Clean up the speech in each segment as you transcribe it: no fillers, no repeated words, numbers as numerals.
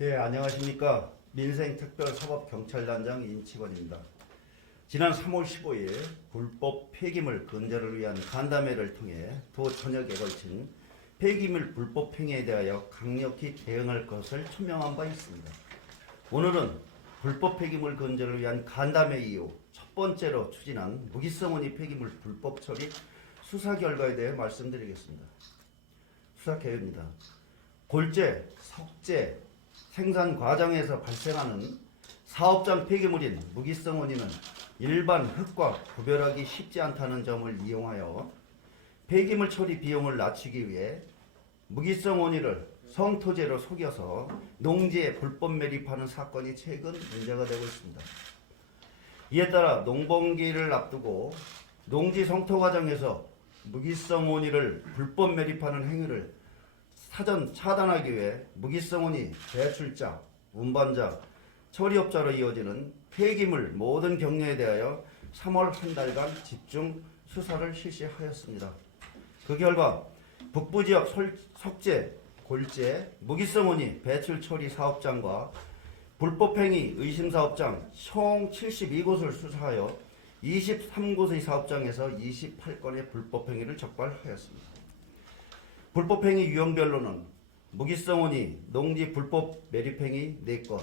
예, 안녕하십니까. 민생특별사법경찰단장 인치권입니다. 지난 3월 15일 불법 폐기물 근절을 위한 간담회를 통해 도 전역에 걸친 폐기물 불법 행위에 대하여 강력히 대응할 것을 초명한 바 있습니다. 오늘은 불법 폐기물 근절을 위한 간담회 이후 첫 번째로 추진한 무기성원이 폐기물 불법 처리 수사 결과에 대해 말씀드리겠습니다. 수사 계획입니다. 골재, 석재, 생산 과정에서 발생하는 사업장 폐기물인 무기성 원인은 일반 흙과 구별하기 쉽지 않다는 점을 이용하여 폐기물 처리 비용을 낮추기 위해 무기성 원인을 성토제로 속여서 농지에 불법 매립하는 사건이 최근 문제가 되고 있습니다. 이에 따라 농번기를 앞두고 농지 성토 과정에서 무기성 원인을 불법 매립하는 행위를 사전 차단하기 위해 무기성원이 배출자, 운반자, 처리업자로 이어지는 폐기물 모든 경로에 대하여 3월 한 달간 집중 수사를 실시하였습니다. 그 결과 북부지역 석재, 골재, 무기성원이 배출 처리 사업장과 불법행위 의심사업장 총 72곳을 수사하여 23곳의 사업장에서 28건의 불법행위를 적발하였습니다. 불법행위 유형별로는 무기성원이 농지 불법 매립행위 4건,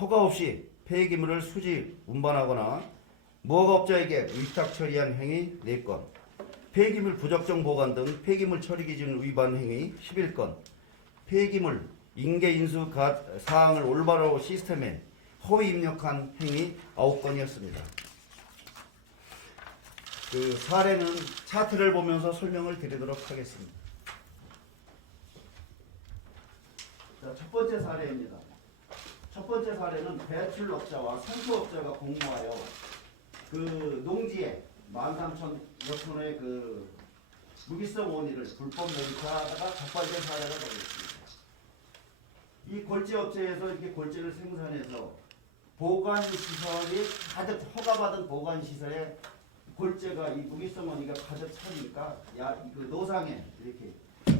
허가 없이 폐기물을 수집, 운반하거나 무허가업자에게 위탁 처리한 행위 4건, 폐기물 부적정 보관 등 폐기물 처리 기준 위반 행위 11건, 폐기물 인계 인수 사항을 올바로 시스템에 허위 입력한 행위 9건이었습니다. 그 사례는 차트를 보면서 설명을 드리도록 하겠습니다. 자, 첫 번째 사례입니다. 첫 번째 사례는 배출업자와 성토업자가 공모하여 그 농지에 13,000여 그 무기성 원인을 불법 매립하다가 적발된 사례가 되겠습니다. 이 골재업체에서 이렇게 골재를 생산해서 보관시설이 가득 허가받은 보관시설에 골재가 이 무기성 원인가 가득 차니까 그 노상에 이렇게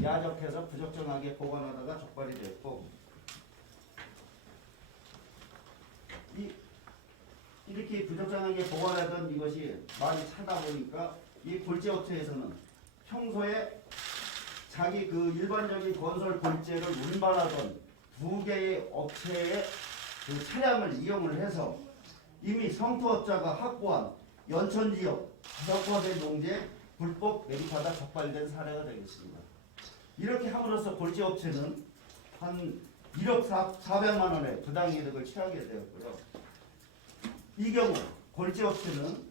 야적해서 부적정하게 보관하다가 적발이 됐고, 이렇게 부적정하게 보관하던 이것이 많이 차다 보니까 이 골재업체에서는 평소에 자기 그 일반적인 건설 골재를 운반하던 2개의 업체의 그 차량을 이용을 해서 이미 성토업자가 확보한 연천지역 5곳의 농지에 불법 매립하다 적발된 사례가 되겠습니다. 이렇게 함으로써 골재업체는 한 1억 400만 원의 부당이득을 취하게 되었고요. 이 경우 골재업체는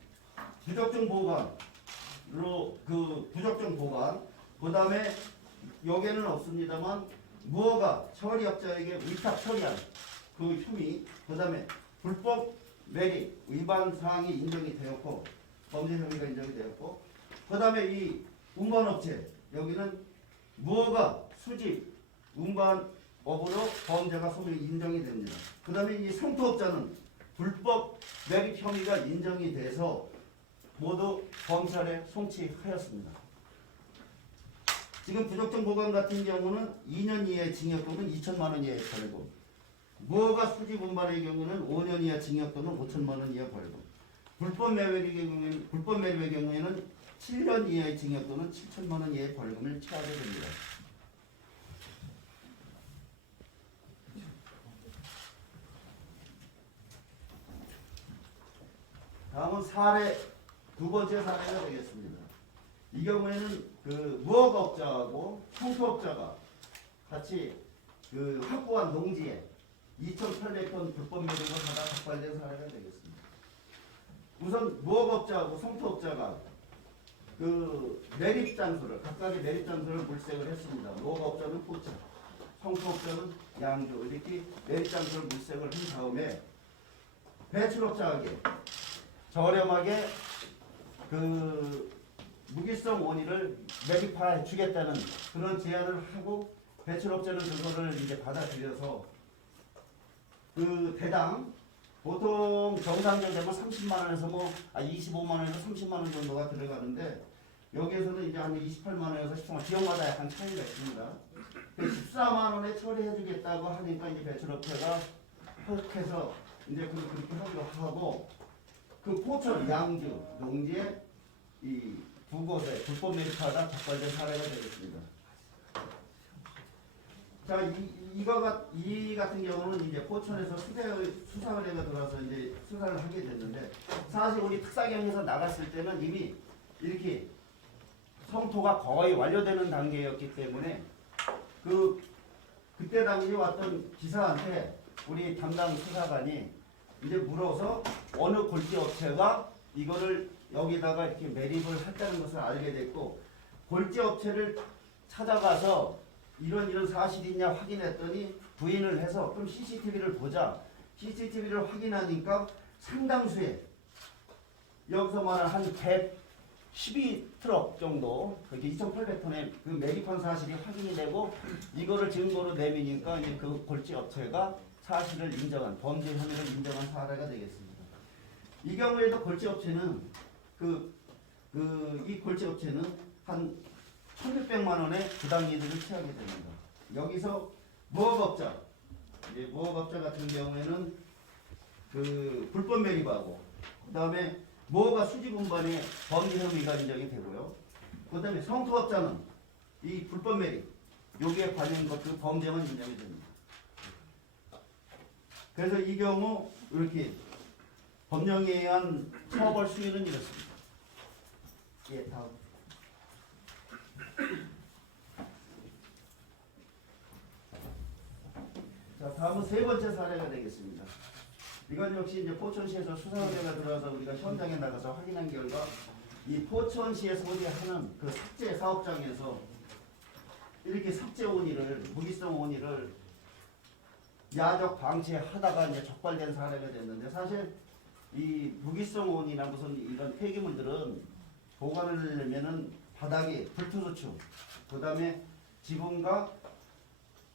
부적정 보관으로 부적정 보관, 그 다음에 여기에는 없습니다만 무허가 처리업자에게 위탁 처리한 그 혐의, 그 다음에 불법 매립 위반 사항이 인정이 되었고, 범죄 혐의가 인정이 되었고, 그 다음에 이 운반업체 여기는 무허가 수집, 운반업으로 범죄가 소명이 인정이 됩니다. 그 다음에 이 성토업자는 불법 매립 혐의가 인정이 돼서 모두 검찰에 송치하였습니다. 지금 부적정 보관 같은 경우는 2년 이하의 징역 또는 2천만 원 이하의 벌금, 무허가 수집 운반의 경우는 5년 이하 징역 또는 5천만 원 이하 벌금, 불법 매립의 경우에는 7년 이하의 징역 또는 7천만 원 이하의 벌금을 처하게 됩니다. 다음은 사례, 두 번째 사례가 되겠습니다. 이 경우에는 그 무허가업자하고 성토업자가 같이 그 확보한 농지에 2,800톤 불법 매립을 하다 적발된 사례가 되겠습니다. 우선 무허가업자하고 성토업자가 그 매립 장소를, 각각의 매립 장소를 물색을 했습니다. 무허가업자는 포차, 성토업자는 양주, 이렇게 매립 장소를 물색을 한 다음에 배출업자에게 저렴하게 그 무기성 원인을 매립해 주겠다는 그런 제안을 하고, 배출업자는 그거를 이제 받아들여서 그 대당 보통 정상적으로 되면 30만 원에서 25만 원에서 30만 원 정도가 들어가는데, 여기에서는 이제 한 28만 원에서 13만 원, 지역마다 약간 차이가 있습니다. 14만 원에 처리해주겠다고 하니까 이제 배출업체가 허락해서 이제 그렇게 하기로 하고, 그 포천, 양주, 농지에 이 두 곳에 불법 매입하다 적발된 사례가 되겠습니다. 자, 이 같은 경우는 이제 포천에서 수사 의뢰가 들어와서 이제 수사를 하게 됐는데, 사실 우리 특사경에서 나갔을 때는 이미 이렇게 성토가 거의 완료되는 단계였기 때문에 그때 당시 왔던 기사한테 우리 담당 수사관이 이제 물어서 어느 골지 업체가 이거를 여기다가 이렇게 매립을 했다는 것을 알게 됐고, 골지 업체를 찾아가서 이런 사실이 있냐 확인했더니 부인을 해서 그럼 CCTV를 보자. CCTV를 확인하니까 상당수의, 여기서 말하는 한 112트럭 정도, 그렇게 2,800톤의 그 매립한 사실이 확인이 되고, 이거를 증거로 내미니까 이제 그 골지 업체가 사실을 인정한, 범죄 혐의를 인정한 사례가 되겠습니다. 이 경우에도 골지 업체는 이 골지 업체는 한 1,600만 원의 부당이득을 취하게 됩니다. 여기서 무허가업자, 이제 무허가업자 같은 경우에는 그 불법 매립하고, 그 다음에 무허가 수지 분반의 범죄 혐의가 인정이 되고요. 그 다음에 성토업자는 이 불법 매립, 여기에 관련된 그 범죄만 인정이 됩니다. 그래서 이 경우 이렇게 법령에 의한 처벌 수위는 이렇습니다. 예, 다음. 자, 다음은 세 번째 사례가 되겠습니다. 이건 역시 이제 포천시에서 수사 의뢰가 들어와서 우리가 현장에 나가서 확인한 결과, 이 포천시에 소지하는 그 삭제 사업장에서 이렇게 삭제 원인을, 무기성 원인을 야적 방치하다가 이제 적발된 사례가 됐는데, 사실 이 무기성 원이나 무슨 이런 폐기물들은 보관을 하려면은 바닥에 불투수축, 그 다음에 지붕과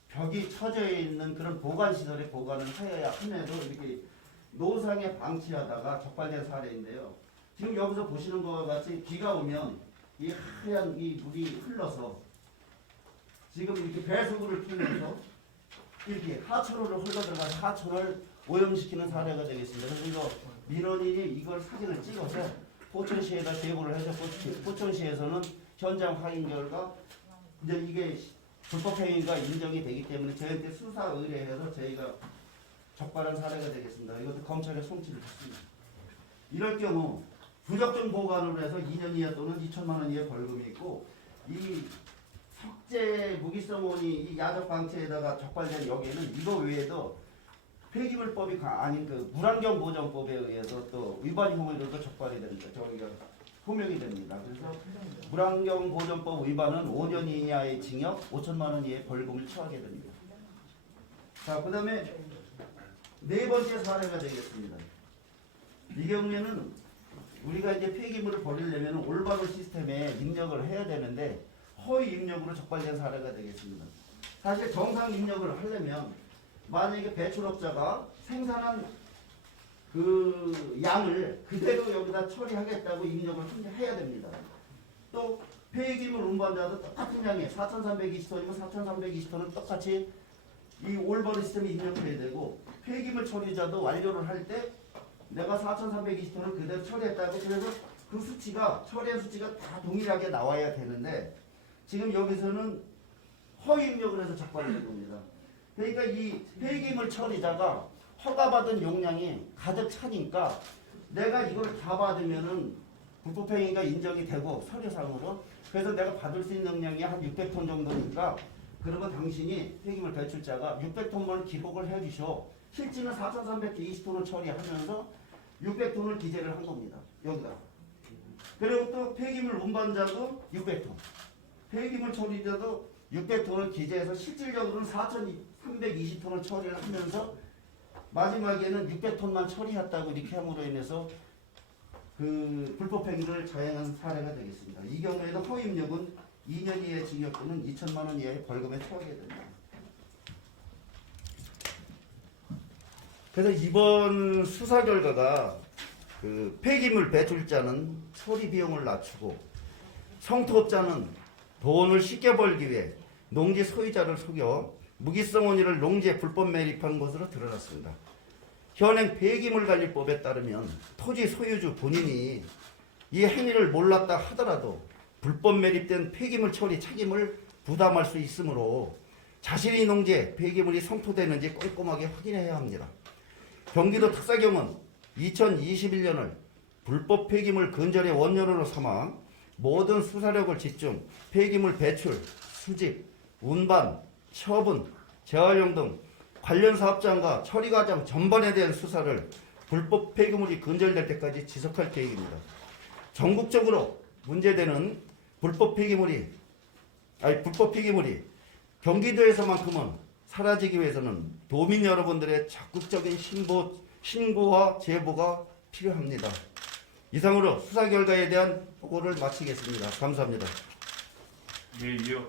벽이 쳐져 있는 그런 보관시설에 보관을 하여야 함에도 이렇게 노상에 방치하다가 적발된 사례인데요. 지금 여기서 보시는 것과 같이 비가 오면 이 하얀 이 물이 흘러서 지금 이렇게 배수구를 통해서 이렇게 하천으로 흘러들어가서 하천을 오염시키는 사례가 되겠습니다. 그래서 이거 민원인이 이걸 사진을 찍어서 포천시에다 제보를 해서 포천시에서는 현장 확인 결과 이제 이게 불법행위가 인정이 되기 때문에 저희한테 수사 의뢰해서 저희가 적발한 사례가 되겠습니다. 이것도 검찰에 송치를 했습니다. 이럴 경우 부적정 보관으로 해서 2년 이하 또는 2천만 원 이하 벌금이 있고, 이 석재 무기성원이 이 야적 방치에다가 적발된 여기에는 이거 외에도 폐기물법이 아닌 그 물환경보전법에 의해서 또 위반 혐의로도 적발이 됩니다. 저희가 호명이 됩니다. 그래서 물환경보전법 위반은 5년 이하의 징역, 5천만 원 이하의 벌금을 처하게 됩니다. 자, 그 다음에 네 번째 사례가 되겠습니다. 이 경우에는 우리가 이제 폐기물을 버리려면 올바른 시스템에 입력을 해야 되는데 허위 입력으로 적발된 사례가 되겠습니다. 사실 정상 입력을 하려면 만약에 배출업자가 생산한 그 양을 그대로 여기다 처리하겠다고 입력을 해야 됩니다. 또 폐기물 운반자도 똑같은 양에 4,320톤이면 4,320톤은 똑같이 이 올바른 시스템에 입력해야 되고, 폐기물 처리자도 완료를 할 때 내가 4,320톤을 그대로 처리했다고, 그래서 그 수치가, 처리한 수치가 다 동일하게 나와야 되는데 지금 여기서는 허위 입력을 해서 적발된 겁니다. 그러니까 이 폐기물 처리자가 허가받은 용량이 가득 차니까 내가 이걸 다 받으면은 불법행위가 인정이 되고 서류상으로, 그래서 내가 받을 수 있는 용량이 한 600톤 정도니까 그러면 당신이 폐기물 배출자가 600톤만 기록을 해주셔. 실제는 4,320톤을 처리하면서 600톤을 기재를 한 겁니다. 여기다. 그리고 또 폐기물 운반자도 600톤, 폐기물 처리자도 600톤을 기재해서 실질적으로는 4,320톤을 처리를 하면서 마지막에는 600톤만 처리했다고 이렇게 함으로 인해서 그 불법행위를 자행한 사례가 되겠습니다. 이 경우에는 허위 입력은 2년 이하의 징역 또는 2천만 원 이하의 벌금에 처하게 됩니다. 그래서 이번 수사 결과가 그 폐기물 배출자는 처리 비용을 낮추고 성토업자는 돈을 쉽게 벌기 위해 농지 소유자를 속여 무기성 원인을 농지에 불법 매립한 것으로 드러났습니다. 현행 폐기물관리법에 따르면 토지 소유주 본인이 이 행위를 몰랐다 하더라도 불법 매립된 폐기물 처리 책임을 부담할 수 있으므로 자신이 농지에 폐기물이 성토되는지 꼼꼼하게 확인해야 합니다. 경기도 특사경은 2021년을 불법 폐기물 근절의 원년으로 삼아 모든 수사력을 집중 폐기물 배출, 수집, 운반, 처분, 재활용 등 관련 사업장과 처리 과정 전반에 대한 수사를 불법 폐기물이 근절될 때까지 지속할 계획입니다. 전국적으로 문제되는 불법 폐기물이 경기도에서만큼은 사라지기 위해서는 도민 여러분들의 적극적인 신고와 제보가 필요합니다. 이상으로 수사 결과에 대한 보고를 마치겠습니다. 감사합니다. 예, 이어